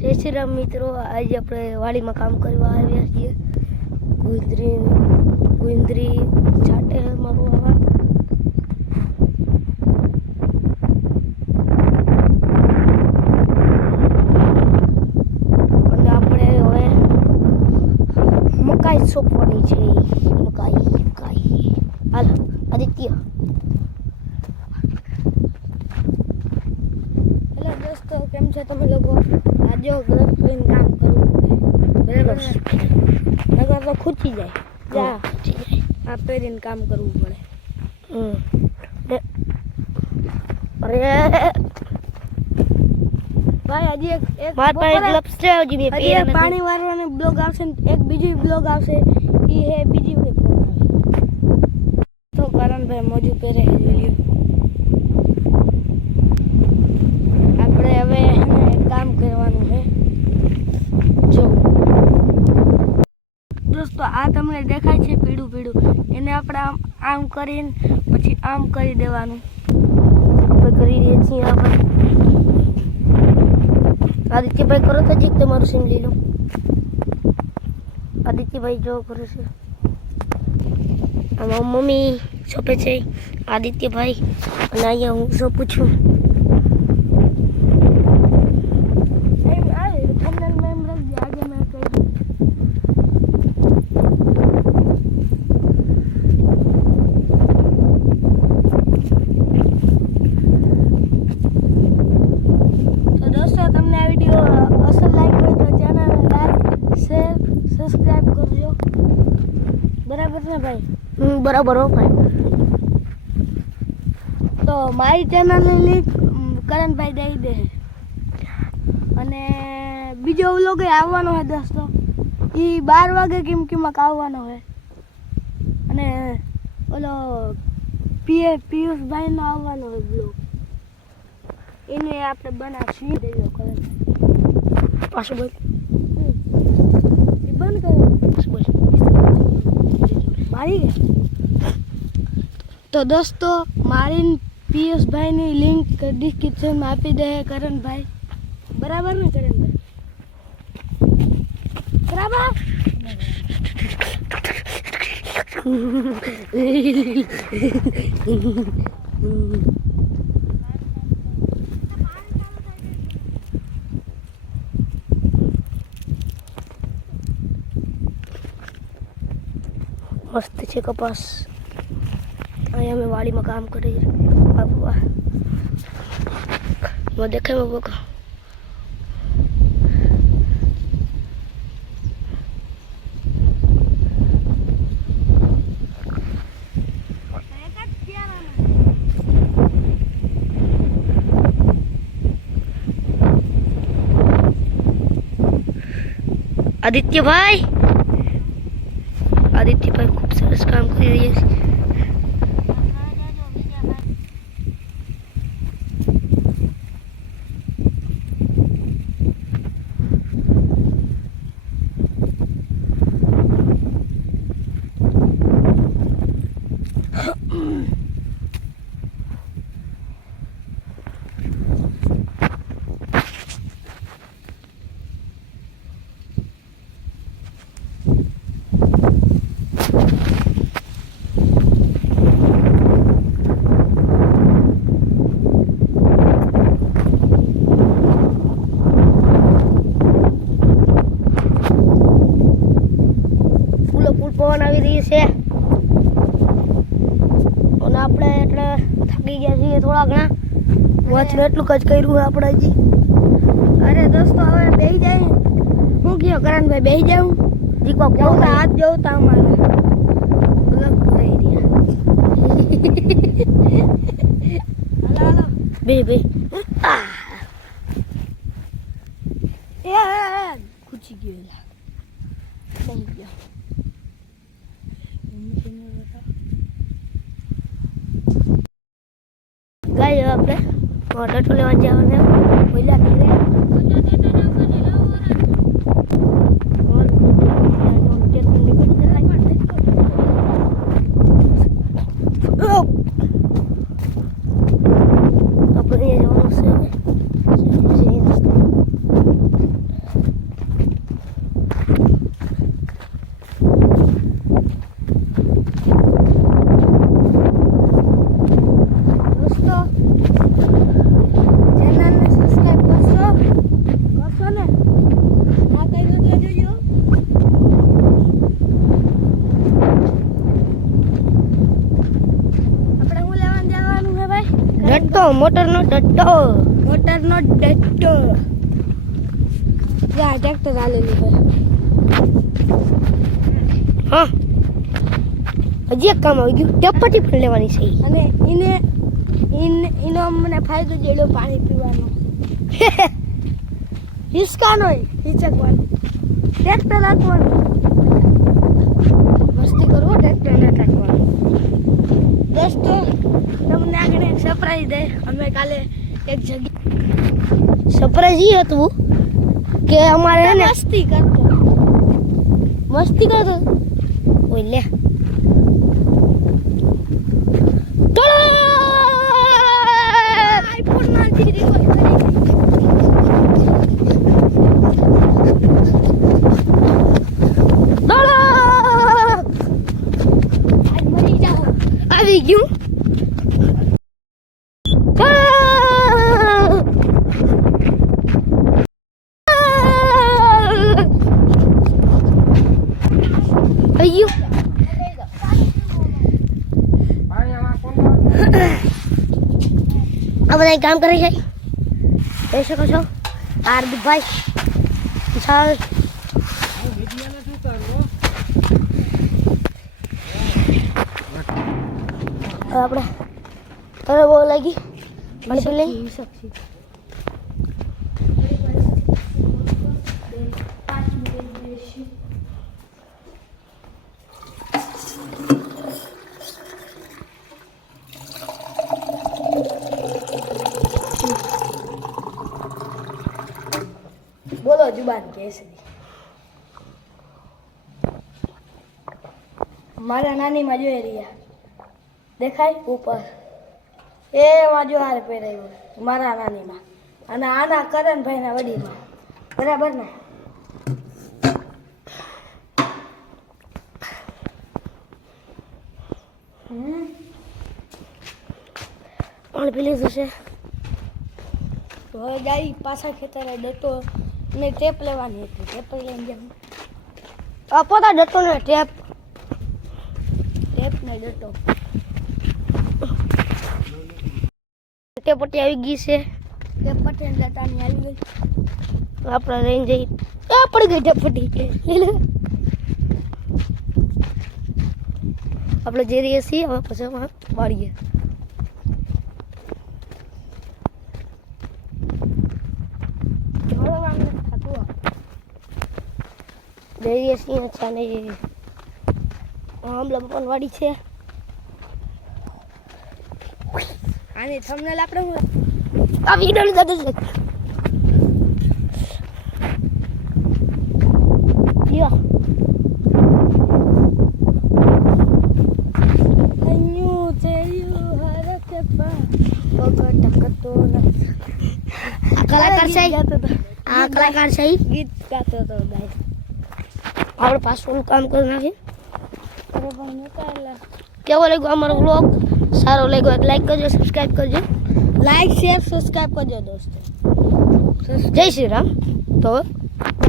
જય શ્રી રામ મિત્રો, આજે આપણે વાડીમાં કામ કરવા આવ્યા છીએ. ગુંદરી છાંટે છે મારું આવા. અને આપણે હવે મકાઈ સોંપવાની છે. મકાઈ હાલ આદિત્ય. હેલો દોસ્તો, કેમ છો તમે લોકો? આજે ગ્લવ્સ પહેરીને કામ કરવું પડે, બરાબર? નગર તો ખૂચી જાય. આ પહેરીને કામ કરવું પડે. અરે ભાઈ, હજી એક ગ્લવ્સ છે. હજી એક પાણી વાળવાનો બ્લોગ આવશે ને એક બીજી બ્લોગ આવશે. એ હે બીજી ફોન આવે તો કરણભાઈ મોજું પહેરે જોઈ આપણે હવે કામ કરવાનું છે. જો દોસ્તો, આ તમને દેખાય છે પીળું પીળું, એને આપણે આમ કરીને પછી આમ કરી દેવાનું. આપણે કરી રહ્યા છીએ. આપણે આદિત્યભાઈ કરો તો જીક તમારું સીમ લઈ લો. આદિત્યભાઈ જો કરે છે. આમાં મમ્મી સોંપે છે આદિત્યભાઈ, અને અહીંયા હું સોંપું છું. બરાબર ને ભાઈ? બરાબર હો ભાઈ. તો મારી ચેનલની લિંક કરણભાઈ દઈ દે. અને બીજો વ્લોગ આવવાનો હોય દોસ્તો, એ 12 વાગે કિમકીમાં આવવાનો હોય. અને ઓલો પિયુષભાઈનો આવવાનો હોય બ્લોગ, એને આપણે બનાવશું. દેજો કરણભાઈ પાછું બોલ. બંધ કરો બોલ. મારી તો દોસ્તો, મારી પિયુષભાઈની લિંક ડિસ્ક્રિપ્શનમાં આપી દે કરણભાઈ. બરાબર ને કરણભાઈ? બરાબર. મસ્ત છે કપાસ. અહીંયા અમે વાડીમાં કામ કરીએ. દેખાય બકા. આદિત્યભાઈ ખૂબ સરસ કામ કરી રહ્યા છે. પવન આવી રહી છે અને આપણે એટલે થાકી ગયા છીએ થોડા ઘણા. વાંચનું એટલું જ કર્યું છે આપણે હજી. અરે દોસ્તો, હવે બેસી જાય. હું કયો કરણભાઈ, બેસી જાઉં? જીકો જોતા હાથ જોતા અમારે અલગ થઈ રહ્યા. હાલો બે ખૂચી ગયો. બહુ ગયો. ગાય આપણે ઓર્ડર લેવા જવાના પહેલા આપણે જવાનું છે. મોટરનો ડટ્ટો. જ્યાં ટ્રેક્ટર હાલેલું છે. હા હજી એક કામ આવી ગયું, ટપટી પણ લેવાની છે. અને એનો મને ફાયદો જેડો પાણી પીવાનો. હિસકાનો હિચકવાનો. ટ્રેક્ટર રાખવાનું. મસ્તી કરવો, ટ્રેક્ટર ના રાખવાનું. દોસ્તો તમને આગળ એક સરપ્રાઈઝ દે. અમે કાલે એક જગ્યા સરપ્રાઈઝ એ હતું કે અમારે હે ને મસ્તી કરતો ઓય લે આઈફોન માંથી રિકોર્ડ કરી આવી ગયું. આ બધા કામ કરે છે, જોઈ શકો છો. હાર્દિકભાઈ વિશાલ આપણે તને બહુ લાગી મને પેલી બોલો જુબાન કેસરી. મારા નાનીમાં જોઈ રહ્યા દેખાય ઉપર એ વાજો હારે પહેરાયું મારા નાનીમાં અને આના કરણભાઈના વડીમાં બરાબર ને. પણ પેલી જશે તો હવે જાય પાછા ખેતરે ડટો ને ટેપ લેવાની હતી. ટેપ લઈને જાઉં પોતા ડટો ને ટેપ ને ડટો ટેપટી આવી ગઈ છે. ટેપટી ડટાની આવી ગઈ. આપણે લઈને જઈ પડી ગઈ ટેપટી. આપણે જઈ રહીએ છીએ હવે પછી વાળીએ. જઈએ છીએ અચ્છા ને આમલા પણ વાડી છે. આની થંબનેલ આપણે આ વિડિયોની સાથે છે. યો અન્યુ તેયુ હરકે પા બગટકતો ન. આ કલાકાર છે ગીત ગાતો હતો ગાય. આપણે પાછું કામ કરી નાખીએ. કેવો લાગ્યો અમારો વ્લોગ? સારો લાગ્યો તો લાઈક કરજો, સબસ્ક્રાઈબ કરજો. લાઈક શેર સબસ્ક્રાઈબ કરજો દોસ્તો. જય શ્રી રામ. તો